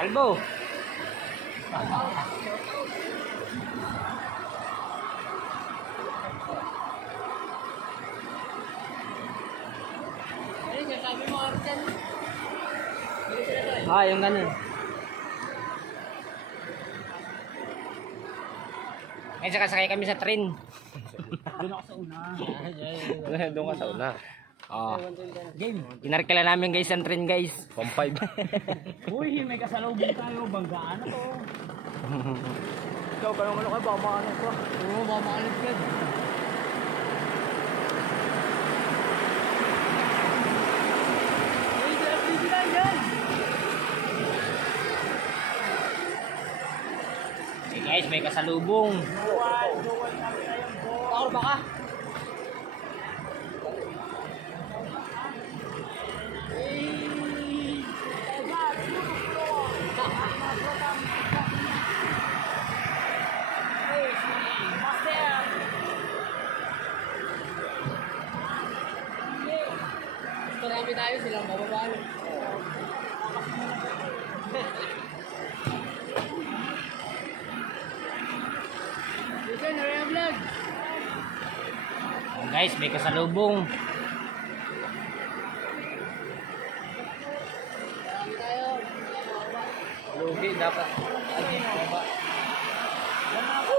Kalbo. Yung ganun. Ngayon sakasakay kami sa train. Doon ako sa una. Doon ka sa una. Oh. Game. Kinarkila namin guys ang train guys. 1.5. Uy, may kasalubong tayo. Banggaan na to. Ikaw, ganun ka, baka maanap ka. Oo, baka makalit ka. Uy, DFTV na yan. Hey guys, may kasalubong. Duwan namin na yung ball. Ako baka? Marami tayo silang mababalo. Dito na rin ang vlog. Guys, may kasalubong. Marami tayo. Lugi dapat. Yan ako.